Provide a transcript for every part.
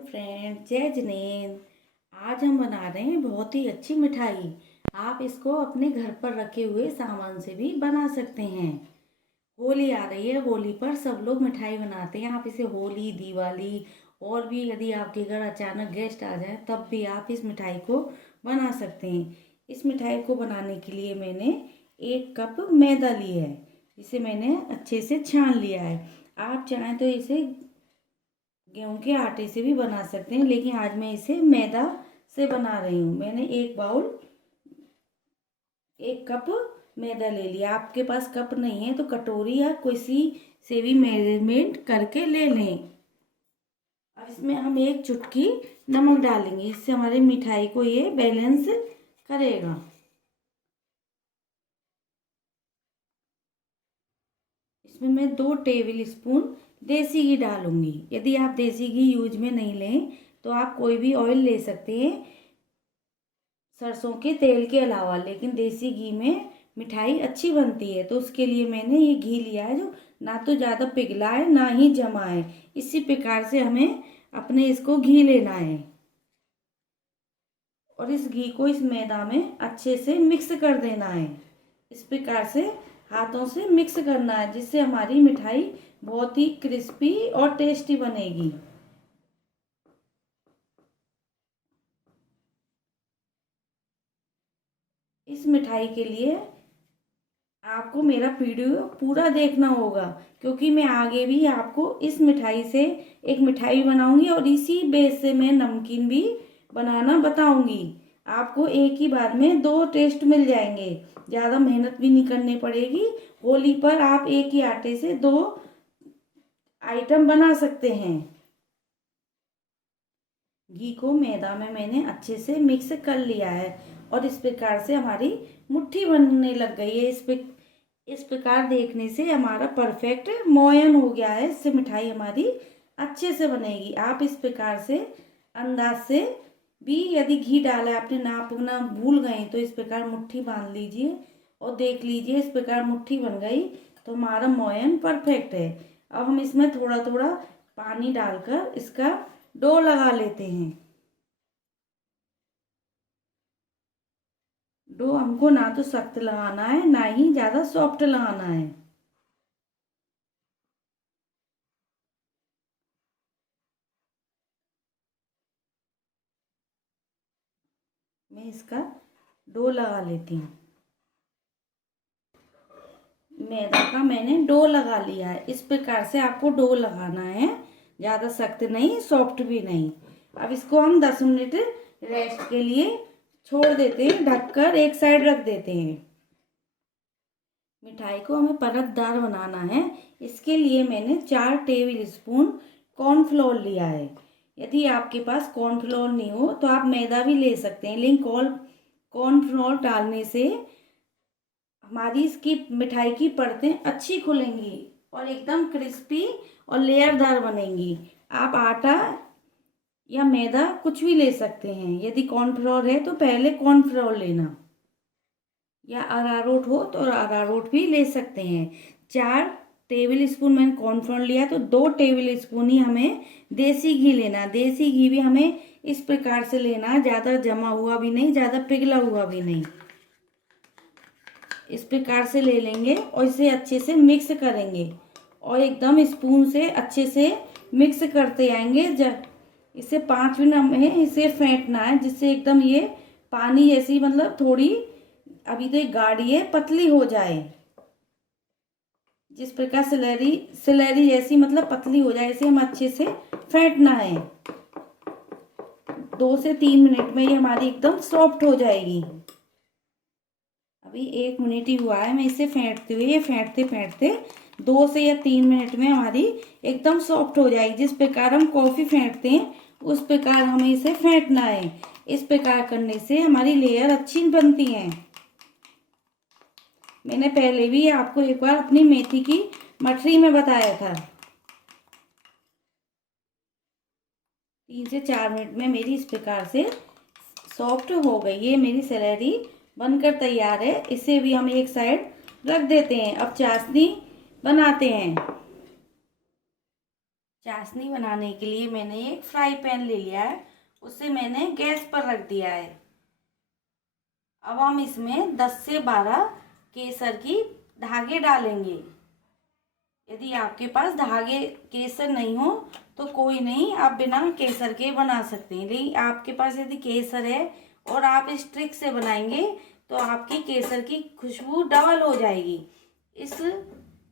Hello friend, जय जिनेंद्र। आज हम बना रहे हैं बहुत ही अच्छी मिठाई। आप इसको अपने घर पर रखे हुए सामान से भी बना सकते हैं। होली आ रही है, होली पर सब लोग मिठाई बनाते हैं। आप इसे होली, दिवाली और भी यदि आपके घर अचानक गेस्ट आ जाए तब भी आप इस मिठाई को बना सकते हैं। इस मिठाई को बनाने के लिए मैंने 1 कप मैदा लिया है, इसे मैंने अच्छे से छान लिया है। आप चाहें तो इसे गेहूं के आटे से भी बना सकते हैं, लेकिन आज मैं इसे मैदा से बना रही हूँ। मैंने 1 कप मैदा ले लिया। आपके पास कप नहीं है तो कटोरी या किसी से भी मेजरमेंट करके ले लें। अब इसमें हम 1 चुटकी नमक डालेंगे, इससे हमारी मिठाई को ये बैलेंस करेगा। इसमें मैं 2 टेबल स्पून देसी घी डालूंगी। यदि आप देसी घी यूज में नहीं लें तो आप कोई भी ऑयल ले सकते हैं सरसों के तेल के अलावा, लेकिन देसी घी में मिठाई अच्छी बनती है। तो उसके लिए मैंने ये घी लिया है जो ना तो ज़्यादा पिघला है ना ही जमा है। इसी प्रकार से हमें अपने इसको घी लेना है और इस घी को इस मैदा में अच्छे से मिक्स कर देना है। इस प्रकार से हाथों से मिक्स करना है, जिससे हमारी मिठाई बहुत ही क्रिस्पी और टेस्टी बनेगी। इस मिठाई के लिए आपको मेरा वीडियो पूरा देखना होगा, क्योंकि मैं आगे भी आपको इस मिठाई से एक मिठाई बनाऊंगी और इसी बेस से मैं नमकीन भी बनाना बताऊंगी। आपको एक ही बार में 2 टेस्ट मिल जाएंगे, ज़्यादा मेहनत भी नहीं करनी पड़ेगी। होली पर आप एक ही आटे से 2 आइटम बना सकते हैं। घी को मैदा में मैंने अच्छे से मिक्स कर लिया है और इस प्रकार से हमारी मुट्ठी बनने लग गई है। इस प्रकार देखने से हमारा परफेक्ट मोयन हो गया है। इससे मिठाई हमारी अच्छे से बनेगी। आप इस प्रकार से अंदाज से भी, यदि घी डाला आपने नापना भूल गए तो इस प्रकार मुट्ठी बांध लीजिए और देख लीजिए इस प्रकार मुट्ठी बन गई तो हमारा मोयन परफेक्ट है। अब हम इसमें थोड़ा थोड़ा पानी डालकर इसका डो लगा लेते हैं। डो हमको ना तो सख्त लगाना है ना ही ज़्यादा सॉफ्ट लगाना है। मैं इसका डो लगा लेती हूँ। मैदा का मैंने डो लगा लिया है। इस प्रकार से आपको डो लगाना है, ज़्यादा सख्त नहीं सॉफ्ट भी नहीं। अब इसको हम 10 मिनट रेस्ट के लिए छोड़ देते हैं, ढककर एक साइड रख देते हैं। मिठाई को हमें परतदार बनाना है। इसके लिए मैंने 4 टेबल स्पून कॉर्नफ्लोर लिया है। यदि आपके पास कॉर्नफ्लोर नहीं हो तो आप मैदा भी ले सकते हैं, लेकिन कॉर्नफ्लोर डालने से हमारी इसकी मिठाई की परतें अच्छी खुलेंगी और एकदम क्रिस्पी और लेयरदार बनेंगी। आप आटा या मैदा कुछ भी ले सकते हैं। यदि कॉर्नफ्लोर है तो पहले कॉर्नफ्लोर लेना, या अरारोट हो तो अरारोट भी ले सकते हैं। 4 टेबल स्पून मैंने कॉर्नफ्लोर लिया तो 2 टेबल स्पून ही हमें देसी घी लेना। देसी घी भी हमें इस प्रकार से लेना, ज़्यादा जमा हुआ भी नहीं ज़्यादा पिघला हुआ भी नहीं। इस प्रकार से ले लेंगे और इसे अच्छे से मिक्स करेंगे और एकदम स्पून से अच्छे से मिक्स करते आएंगे। जब इसे 5 मिनट में इसे फेंटना है, जिससे एकदम ये पानी जैसी, मतलब थोड़ी अभी तो गाढ़ी है, पतली हो जाए। जिस प्रकार सिलेरी सिलेरी जैसी, मतलब पतली हो जाए, इसे हम अच्छे से फेंटना है। 2 से 3 मिनट में ये हमारी एकदम सॉफ्ट हो जाएगी। अभी 1 मिनट ही हुआ है मैं इसे फेंटते हुए। ये फेंटते फेंटते 2 से या 3 मिनट में हमारी एकदम सॉफ्ट हो जाएगी। जिस प्रकार हम कॉफ़ी फेंटते हैं उस प्रकार हमें इसे फेंटना है। इस प्रकार करने से हमारी लेयर अच्छी बनती है। मैंने पहले भी आपको एक बार अपनी मेथी की मठरी में बताया था। 3 से 4 मिनट में मेरी इस प्रकार से सॉफ्ट हो गई। ये मेरी सैलरी बनकर तैयार है। इसे भी हम एक साइड रख देते हैं। अब चाशनी बनाते हैं। चाशनी बनाने के लिए मैंने एक फ्राई पैन ले लिया है, उसे मैंने गैस पर रख दिया है। अब हम इसमें 10 से 12 केसर की धागे डालेंगे। यदि आपके पास धागे केसर नहीं हो तो कोई नहीं, आप बिना केसर के बना सकते हैं। लेकिन आपके पास यदि केसर है और आप इस ट्रिक से बनाएंगे तो आपकी केसर की खुशबू डबल हो जाएगी। इस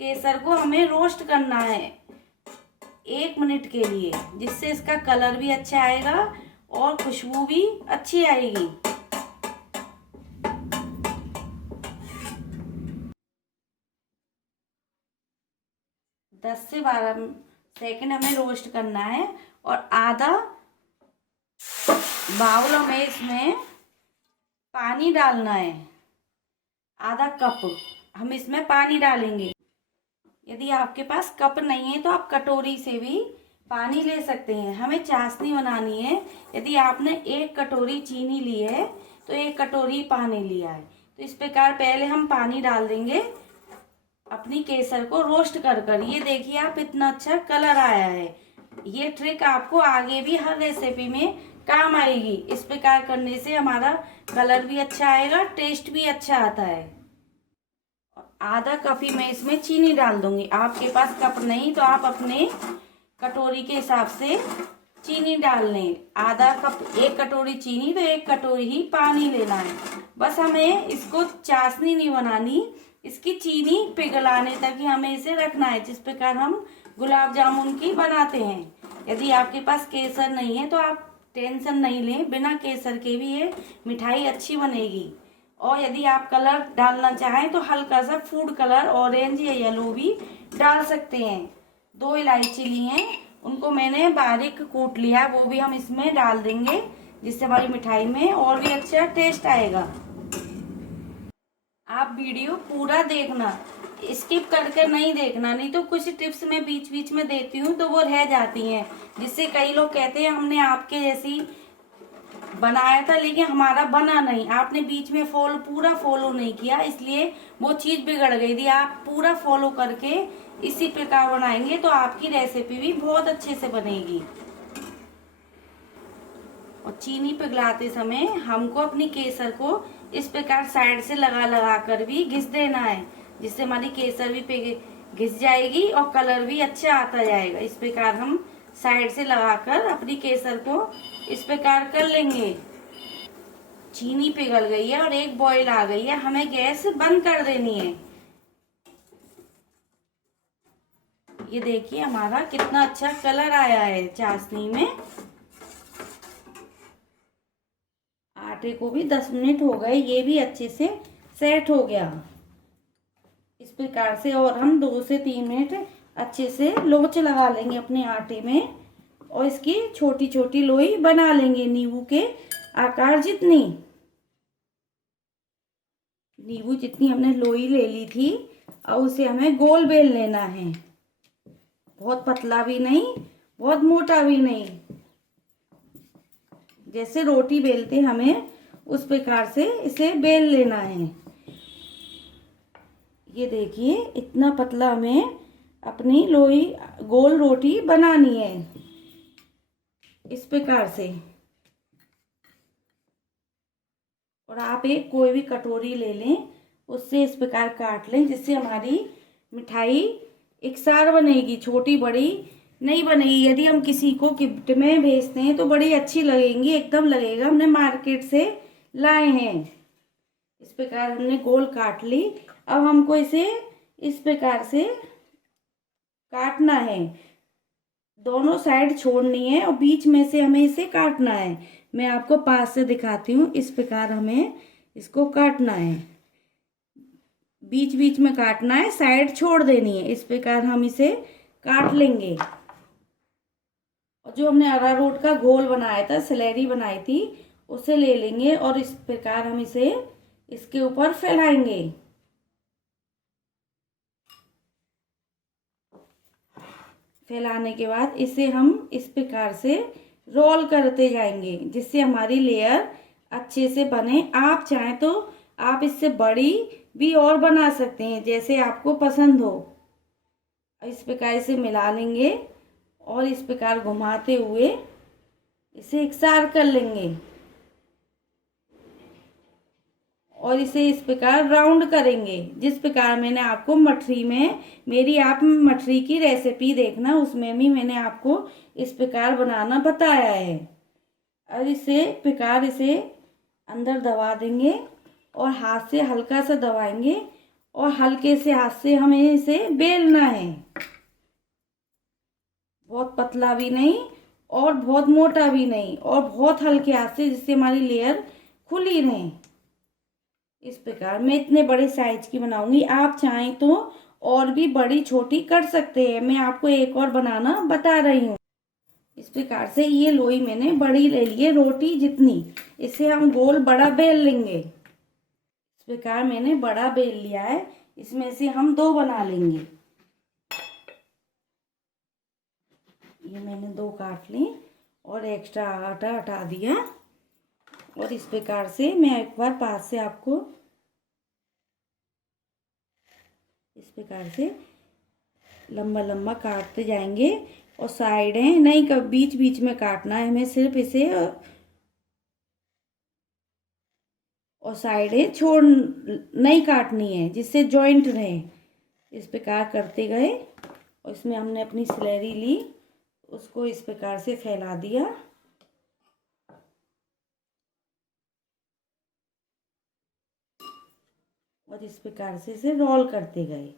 केसर को हमें रोस्ट करना है 1 मिनट के लिए, जिससे इसका कलर भी अच्छा आएगा और खुशबू भी अच्छी आएगी। दस से 12 सेकंड हमें रोस्ट करना है और आधा बाउल हमें इसमें पानी डालना है। आधा कप हम इसमें पानी डालेंगे। यदि आपके पास कप नहीं है तो आप कटोरी से भी पानी ले सकते हैं। हमें चाशनी बनानी है। यदि आपने 1 कटोरी चीनी ली है तो 1 कटोरी पानी लिया है। तो इस प्रकार पहले हम पानी डाल देंगे अपनी केसर को रोस्ट कर कर। ये देखिए आप, इतना अच्छा कलर आया है। ये ट्रिक आपको आगे भी हर रेसिपी में काम आएगी। इस प्रकार करने से हमारा कलर भी अच्छा आएगा, टेस्ट भी अच्छा आता है। आधा कप ही मैं इसमें चीनी डाल दूंगी। आपके पास कप नहीं तो आप अपने कटोरी के हिसाब से चीनी डाल लें। आधा कप 1 कटोरी चीनी तो 1 कटोरी ही पानी लेना है। बस हमें इसको चाशनी नहीं बनानी, इसकी चीनी पिघलाने तक ही हमें इसे रखना है, जिस प्रकार हम गुलाब जामुन की बनाते हैं। यदि आपके पास केसर नहीं है तो आप टेंशन नहीं लें, बिना केसर के भी ये मिठाई अच्छी बनेगी। और यदि आप कलर डालना चाहें तो हल्का सा फूड कलर ऑरेंज या येलो भी डाल सकते हैं। 2 इलायची ली हैं, उनको मैंने बारीक कूट लिया, वो भी हम इसमें डाल देंगे, जिससे हमारी मिठाई में और भी अच्छा टेस्ट आएगा। आप वीडियो पूरा देखना, स्किप करके नहीं देखना, नहीं तो कुछ टिप्स मैं बीच बीच में देती हूँ तो वो रह जाती हैं, जिससे कई लोग कहते हैं हमने आपके जैसी बनाया था लेकिन हमारा बना नहीं। आपने बीच में पूरा फॉलो नहीं किया, इसलिए वो चीज बिगड़ गई थी। आप पूरा फॉलो करके इसी प्रकार बनाएंगे तो आपकी रेसिपी भी बहुत अच्छे से बनेगी। और चीनी पिघलाते समय हमको अपनी केसर को इस प्रकार साइड से लगा लगा कर भी घिस देना है, जिससे हमारी केसर भी घिस जाएगी और कलर भी अच्छा आता जाएगा। इस प्रकार हम साइड से लगाकर अपनी केसर को इस प्रकार कर लेंगे। चीनी पिघल गई है और एक बॉईल आ गई है, हमें गैस बंद कर देनी है। ये देखिए हमारा कितना अच्छा कलर आया है चाशनी में। आटे को भी 10 मिनट हो गए, ये भी अच्छे से सेट हो गया इस प्रकार से। और हम 2 से 3 मिनट अच्छे से लोच लगा लेंगे अपने आटे में और इसकी छोटी छोटी लोई बना लेंगे, नींबू के आकार जितनी। नींबू जितनी हमने लोई ले ली थी और उसे हमें गोल बेल लेना है, बहुत पतला भी नहीं बहुत मोटा भी नहीं। जैसे रोटी बेलते हमें उस प्रकार से इसे बेल लेना है। ये देखिए इतना पतला हमें अपनी लोई गोल रोटी बनानी है इस प्रकार से। और आप एक कोई भी कटोरी ले लें, उससे इस प्रकार काट लें, जिससे हमारी मिठाई एकसार बनेगी, छोटी बड़ी नहीं बनेगी। यदि हम किसी को गिफ्ट में भेजते हैं तो बड़ी अच्छी लगेंगी, एकदम लगेगा हमने मार्केट से लाए हैं। इस प्रकार हमने गोल काट ली। अब हमको इसे इस प्रकार से काटना है, दोनों साइड छोड़नी है और बीच में से हमें इसे काटना है। मैं आपको पास से दिखाती हूँ, इस प्रकार हमें इसको काटना है, बीच बीच में काटना है, साइड छोड़ देनी है। इस प्रकार हम इसे काट लेंगे। और जो हमने अरारोट का घोल बनाया था, सलेरी बनाई थी, उसे ले लेंगे और इस प्रकार हम इसे इसके ऊपर फैलाएंगे। फैलाने के बाद इसे हम इस प्रकार से रोल करते जाएंगे, जिससे हमारी लेयर अच्छे से बने। आप चाहें तो आप इससे बड़ी भी और बना सकते हैं, जैसे आपको पसंद हो। इस प्रकार से मिला लेंगे और इस प्रकार घुमाते हुए इसे इकसार कर लेंगे और इसे इस प्रकार राउंड करेंगे। जिस प्रकार मैंने आपको मठरी में, मेरी आप मठरी की रेसिपी देखना, उसमें भी मैंने आपको इस प्रकार बनाना बताया है। और इसे प्रकार इसे अंदर दबा देंगे और हाथ से हल्का सा दबाएंगे और हल्के से हाथ से हमें इसे बेलना है। बहुत पतला भी नहीं और बहुत मोटा भी नहीं और बहुत हल्के हाथ से, जिससे हमारी लेयर खुली रहे। इस प्रकार मैं इतने बड़े साइज की बनाऊंगी। आप चाहें तो और भी बड़ी छोटी कर सकते हैं। मैं आपको एक और बनाना बता रही हूँ। इस प्रकार से ये लोई मैंने बड़ी ले ली है, रोटी जितनी। इसे हम गोल बड़ा बेल लेंगे। इस प्रकार मैंने बड़ा बेल लिया है, इसमें से हम 2 बना लेंगे। ये मैंने 2 काट ली और एक्स्ट्रा आटा हटा दिया। और इस प्रकार से मैं एक बार पास से आपको इस प्रकार से लंबा लंबा काटते जाएंगे और साइडें नहीं, कब बीच बीच में काटना है हमें सिर्फ इसे, और साइडें छोड़ नहीं काटनी है, जिससे जॉइंट रहे। इस प्रकार करते गए और इसमें हमने अपनी सिलेरी ली, उसको इस प्रकार से फैला दिया और इस प्रकार से इसे रोल करते गए।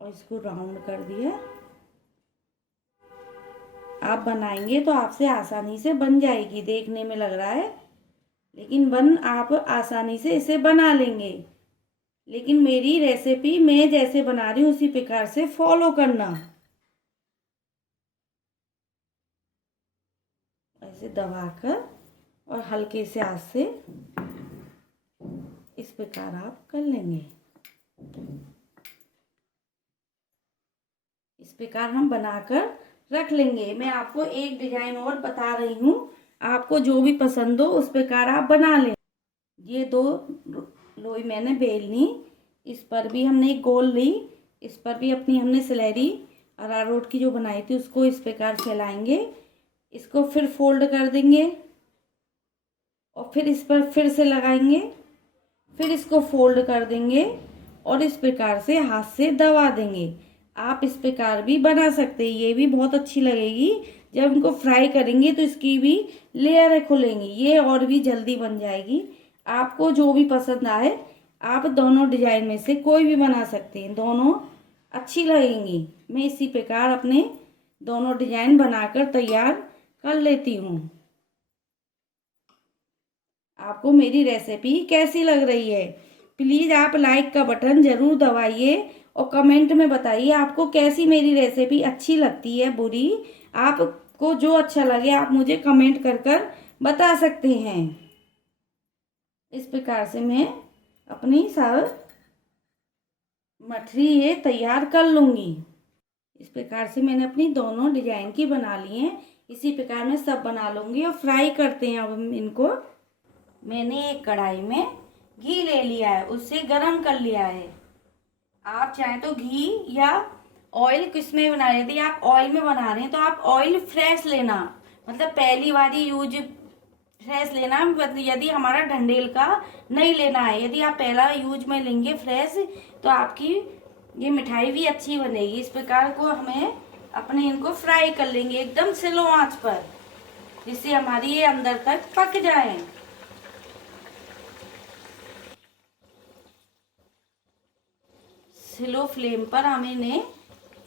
और इसको राउंड कर दिया। आप बनाएंगे तो आपसे आसानी से बन जाएगी, देखने में लग रहा है, लेकिन आप आसानी से इसे बना लेंगे। लेकिन मेरी रेसिपी मैं जैसे बना रही हूँ उसी प्रकार से फॉलो करना। ऐसे दबाकर और हल्के से हाथ से इस प्रकार आप कर लेंगे। इस प्रकार हम बनाकर रख लेंगे। मैं आपको एक डिजाइन और बता रही हूँ, आपको जो भी पसंद हो उस प्रकार आप बना लें। ये 2 लोई मैंने बेल ली, इस पर भी हमने एक गोल ली, इस पर भी अपनी हमने सिलेरी अरारोट की जो बनाई थी उसको इस प्रकार फैलाएंगे। इसको फिर फोल्ड कर देंगे और फिर इस पर फिर से लगाएंगे, फिर इसको फोल्ड कर देंगे और इस प्रकार से हाथ से दबा देंगे। आप इस प्रकार भी बना सकते हैं, ये भी बहुत अच्छी लगेगी। जब इनको फ्राई करेंगे तो इसकी भी लेयर खुलेंगी, ये और भी जल्दी बन जाएगी। आपको जो भी पसंद आए आप दोनों डिजाइन में से कोई भी बना सकते हैं, दोनों अच्छी लगेंगी। मैं इसी प्रकार अपने दोनों डिजाइन बनाकर तैयार कर लेती हूँ। आपको मेरी रेसिपी कैसी लग रही है? प्लीज़ आप लाइक का बटन ज़रूर दबाइए और कमेंट में बताइए आपको कैसी मेरी रेसिपी अच्छी लगती है, बुरी। आपको जो अच्छा लगे आप मुझे कमेंट कर कर बता सकते हैं। इस प्रकार से मैं अपनी सब मठरी ये तैयार कर लूँगी। इस प्रकार से मैंने अपनी दोनों डिजाइन की बना ली हैं। इसी प्रकार मैं सब बना लूँगी और फ्राई करते हैं अब हम इनको। मैंने एक कढ़ाई में घी ले लिया है, उससे गरम कर लिया है। आप चाहें तो घी या ऑयल किस में बना रहे, यदि आप ऑयल में बना रहे हैं तो आप ऑयल फ्रेश लेना, मतलब पहली बारी यूज फ्रेश लेना। यदि हमारा डंडेल का नहीं लेना है, यदि आप पहला यूज में लेंगे फ्रेश तो आपकी ये मिठाई भी अच्छी बनेगी। इस प्रकार को हमें अपने इनको फ्राई कर लेंगे एकदम स्लो आंच पर, जिससे हमारी ये अंदर तक पक जाए। स्लो फ्लेम पर हमें इन्हें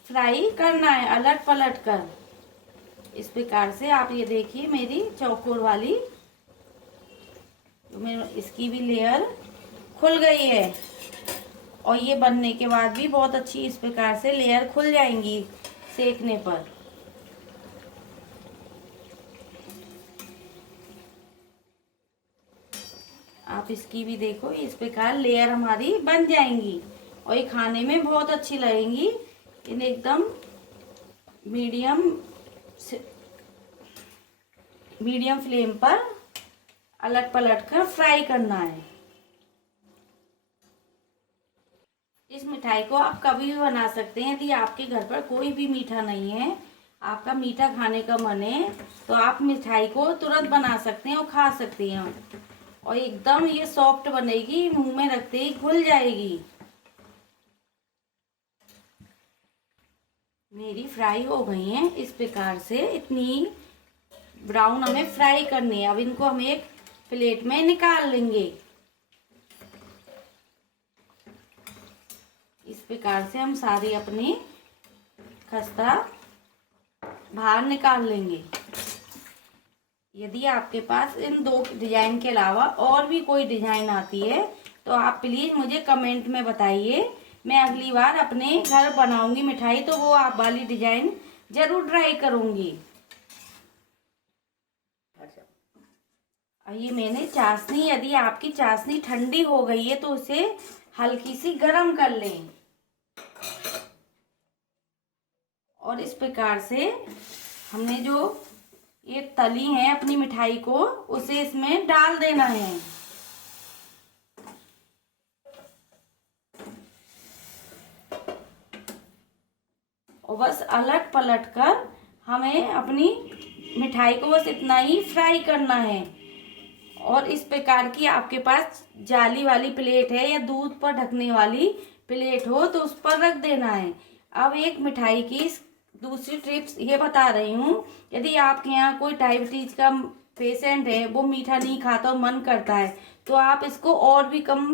फ्राई करना है अलट पलट कर। इस प्रकार से आप ये देखिए मेरी चौकोर वाली, इसकी भी लेयर खुल गई है और ये बनने के बाद भी बहुत अच्छी इस प्रकार से लेयर खुल जाएंगी सेकने पर। आप इसकी भी देखो, इस प्रकार लेयर हमारी बन जाएंगी और ये खाने में बहुत अच्छी लगेंगी। इन्हें एकदम मीडियम फ्लेम पर अलट पलट कर फ्राई करना है। इस मिठाई को आप कभी भी बना सकते हैं। यदि आपके घर पर कोई भी मीठा नहीं है, आपका मीठा खाने का मन है, तो आप मिठाई को तुरंत बना सकते हैं और खा सकते हैं। और एकदम ये सॉफ्ट बनेगी, मुंह में रखते ही घुल जाएगी। मेरी फ्राई हो गई हैं इस प्रकार से। इतनी ब्राउन हमें फ्राई करनी है। अब इनको हम एक प्लेट में निकाल लेंगे। इस प्रकार से हम सारी अपनी खस्ता बाहर निकाल लेंगे। यदि आपके पास इन दो डिजाइन के अलावा और भी कोई डिजाइन आती है तो आप प्लीज मुझे कमेंट में बताइए। मैं अगली बार अपने घर बनाऊंगी मिठाई तो वो आप वाली डिजाइन जरूर ट्राई करूंगी। अब ये मैंने चाशनी, यदि आपकी चाशनी ठंडी हो गई है तो उसे हल्की सी गर्म कर लें। और इस प्रकार से हमने जो ये तली है अपनी मिठाई को, उसे इसमें डाल देना है। और बस अलट पलट कर हमें अपनी मिठाई को बस इतना ही फ्राई करना है। और इस प्रकार की आपके पास जाली वाली प्लेट है या दूध पर ढकने वाली प्लेट हो तो उस पर रख देना है। अब एक मिठाई की दूसरी टिप्स ये बता रही हूँ। यदि आपके यहाँ कोई डायबिटीज का पेशेंट है, वो मीठा नहीं खाता और मन करता है, तो आप इसको और भी कम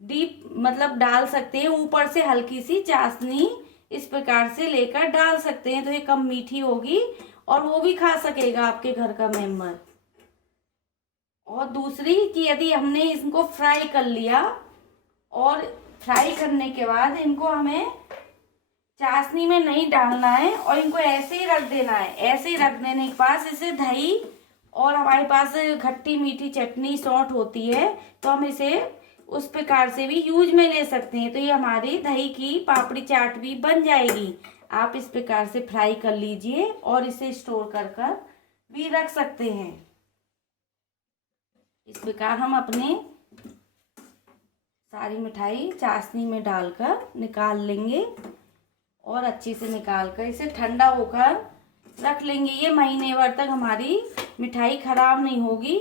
डीप मतलब डाल सकते हैं। ऊपर से हल्की सी चाशनी इस प्रकार से लेकर डाल सकते हैं तो ये कम मीठी होगी और वो भी खा सकेगा आपके घर का मेंबर। और दूसरी कि यदि हमने इनको फ्राई कर लिया और फ्राई करने के बाद इनको हमें चाशनी में नहीं डालना है और इनको ऐसे ही रख देना है। ऐसे ही रख देने के बाद इसे दही और हमारे पास खट्टी मीठी चटनी सौंठ होती है तो हम इसे उस प्रकार से भी यूज में ले सकते हैं। तो ये हमारी दही की पापड़ी चाट भी बन जाएगी। आप इस प्रकार से फ्राई कर लीजिए और इसे स्टोर कर भी रख सकते हैं। इस प्रकार हम अपने सारी मिठाई चाशनी में डालकर निकाल लेंगे और अच्छे से निकालकर इसे ठंडा होकर रख लेंगे। ये महीने भर तक हमारी मिठाई खराब नहीं होगी,